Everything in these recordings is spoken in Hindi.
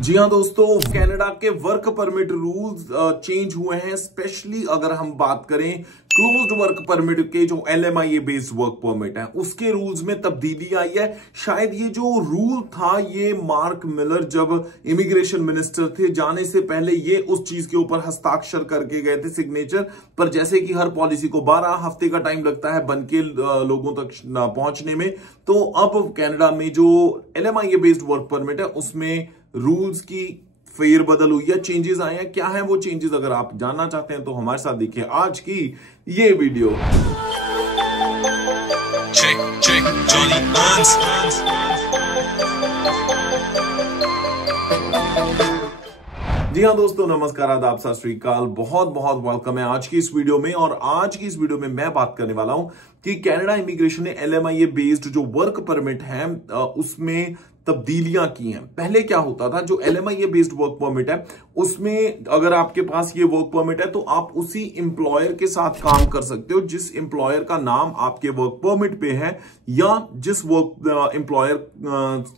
जी हाँ दोस्तों, कनाडा के वर्क परमिट रूल्स चेंज हुए हैं। स्पेशली अगर हम बात करें क्लोज्ड वर्क परमिट के जो LMIA बेस्ड वर्क परमिट है उसके रूल्स में तब्दीली आई है। शायद ये जो रूल था ये मार्क मिलर जब इमिग्रेशन मिनिस्टर थे जाने से पहले ये उस चीज के ऊपर हस्ताक्षर करके गए थे, सिग्नेचर। पर जैसे कि हर पॉलिसी को 12 हफ्ते का टाइम लगता है बन के लोगों तक पहुंचने में, तो अब कनाडा में जो LMIA बेस्ड वर्क परमिट है उसमें रूल्स की फेरबदल हुई है, चेंजेस आए हैं। क्या है वो चेंजेस, अगर आप जानना चाहते हैं तो हमारे साथ देखिए आज की ये वीडियो। check Johnny Ernst। जी हाँ दोस्तों, नमस्कार, आदाब, सत श्री अकाल, बहुत बहुत वेलकम है आज की इस वीडियो में। और आज की इस वीडियो में मैं बात करने वाला हूं कि कनाडा इमिग्रेशन ने LMIA बेस्ड जो वर्क परमिट है उसमें तब्दीलियां की हैं। पहले क्या होता था, जो LMIA बेस्ड वर्क परमिट है उसमें अगर आपके पास ये वर्क परमिट है तो आप उसी एम्प्लॉयर के साथ काम कर सकते हो जिस एम्प्लॉयर का नाम आपके वर्क परमिट पे है या जिस वर्क एम्प्लॉयर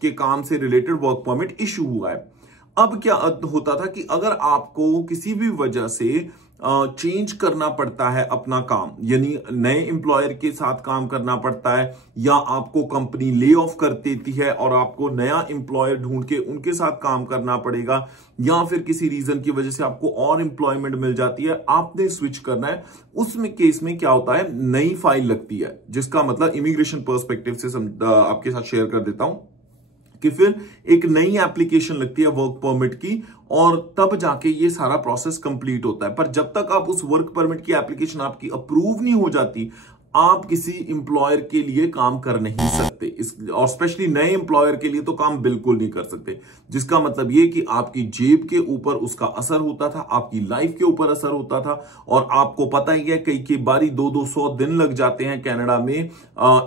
के काम से रिलेटेड वर्क परमिट इशू हुआ है। अब क्या होता था कि अगर आपको किसी भी वजह से चेंज करना पड़ता है अपना काम, यानी नए एम्प्लॉयर के साथ काम करना पड़ता है, या आपको कंपनी ले ऑफ कर देती है और आपको नया एम्प्लॉयर ढूंढ के उनके साथ काम करना पड़ेगा, या फिर किसी रीजन की वजह से आपको और एम्प्लॉयमेंट मिल जाती है, आपने स्विच करना है, उसमें केस में क्या होता है, नई फाइल लगती है। जिसका मतलब इमिग्रेशन पर्सपेक्टिव से आपके साथ शेयर कर देता हूं कि फिर एक नई एप्लीकेशन लगती है वर्क परमिट की और तब जाके ये सारा प्रोसेस कंप्लीट होता है। पर जब तक आप उस वर्क परमिट की एप्लीकेशन आपकी अप्रूव नहीं हो जाती, आप किसी एम्प्लॉयर के लिए काम कर नहीं सकते। और स्पेशली नए एम्प्लॉयर के लिए तो काम बिल्कुल नहीं कर सकते। जिसका मतलब ये कि आपकी जेब के ऊपर उसका असर होता था, आपकी लाइफ के ऊपर असर होता था। और आपको पता ही है कई बारी 200 दिन लग जाते हैं कनाडा में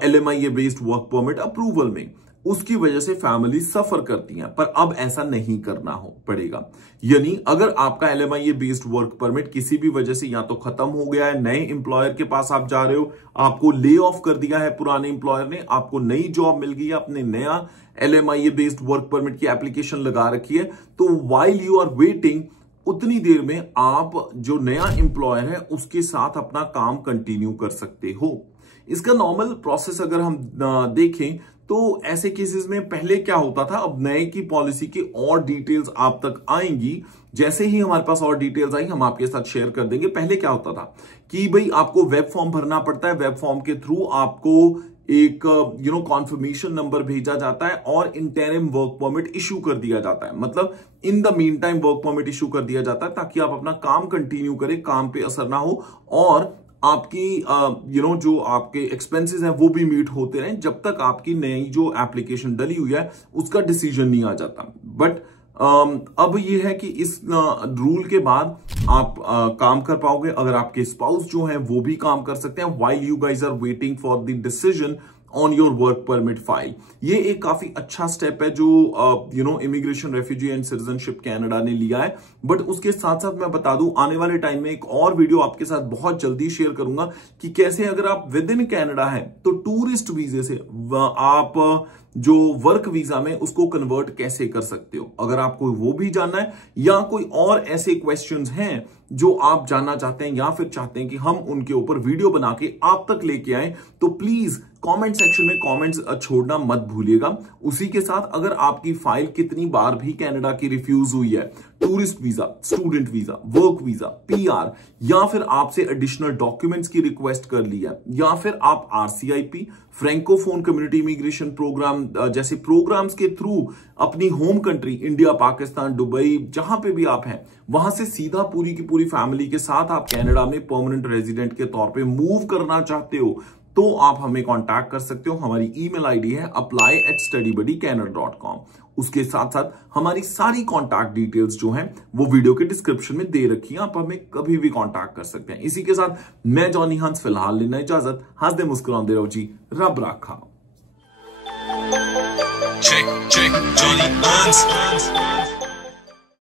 LMIA based work permit approval में। उसकी वजह से फैमिली सफर करती हैं। पर अब ऐसा नहीं करना पड़ेगा। यानी अगर आपका LMIA बेस्ड वर्क परमिट किसी भी वजह से या तो खत्म हो गया है, नए एम्प्लॉयर के पास आप जा रहे हो, आपको ले ऑफ कर दिया है पुराने एम्प्लॉयर ने, आपको नई जॉब मिल गई है, अपने नया LMIA बेस्ड वर्क परमिट की एप्लीकेशन लगा रखी है, तो व्हाइल यू आर वेटिंग उतनी देर में आप जो नया एम्प्लॉयर है उसके साथ अपना काम कंटिन्यू कर सकते हो। इसका नॉर्मल प्रोसेस अगर हम देखें तो ऐसे केसेस में पहले क्या होता था, अब नए की पॉलिसी की और डिटेल्स आप तक आएंगी। जैसे ही हमारे पास और डिटेल्स आई हम आपके साथ शेयर कर देंगे। पहले क्या होता था कि भाई आपको वेब फॉर्म भरना पड़ता है, वेब फॉर्म के थ्रू आपको एक कॉन्फर्मेशन नंबर भेजा जाता है और इंटरिम वर्क परमिट इशू कर दिया जाता है। मतलब in the mean time work permit issue कर दिया जाता है ताकि आप अपना काम कंटिन्यू करें, काम पे असर ना हो और आपकी जो आपके एक्सपेंसेस हैं वो भी मीट होते रहें जब तक आपकी नई जो एप्लीकेशन डली हुई है उसका डिसीजन नहीं आ जाता। बट अब ये है कि इस रूल के बाद आप काम कर पाओगे अगर आपके स्पाउस जो हैं वो भी काम कर सकते हैं while you guys are waiting for the decision on your work permit file. ये एक काफी अच्छा स्टेप है जो immigration, refugee and citizenship Canada ने लिया है। बट उसके साथ साथ मैं बता दूं आने वाले टाइम में एक और वीडियो आपके साथ बहुत जल्दी शेयर करूंगा कि कैसे अगर आप विद इन कनाडा है तो टूरिस्ट वीजे से आप जो वर्क वीजा में उसको कन्वर्ट कैसे कर सकते हो। अगर आपको वो भी जानना है या कोई और ऐसे क्वेश्चंस हैं जो आप जानना चाहते हैं या फिर चाहते हैं कि हम उनके ऊपर वीडियो बना के आप तक लेके आए, तो प्लीज कमेंट सेक्शन में कमेंट्स छोड़ना मत भूलिएगा। उसी के साथ अगर आपकी फाइल कितनी बार भी कनाडा की रिफ्यूज हुई है, tourist visa, student visa, work visa, PR, या फिर आपसे एडिशनल डॉक्यूमेंट्स की रिक्वेस्ट कर ली है, या फिर आप RCIP, francophone community immigration program जैसे प्रोग्राम्स के थ्रू अपनी home country India, Pakistan, Dubai, जहां पे भी आप हैं वहां से सीधा पूरी की पूरी फैमिली के साथ आप कनाडा में परमानेंट रेजिडेंट के तौर पे मूव करना चाहते हो, तो आप हमें कांटेक्ट कर सकते हो। हमारी ईमेल आईडी है apply@studyBuddyCanada.com। उसके साथ साथ हमारी सारी कांटेक्ट डिटेल्स जो हैं वो वीडियो के डिस्क्रिप्शन में दे रखी है, आप हमें कभी भी कांटेक्ट कर सकते हैं। इसी के साथ मैं जॉनी हंस फिलहाल लेना इजाजत। हंसदे मुस्कुराते रहो जी, रब राखा। check Johnny Ernst।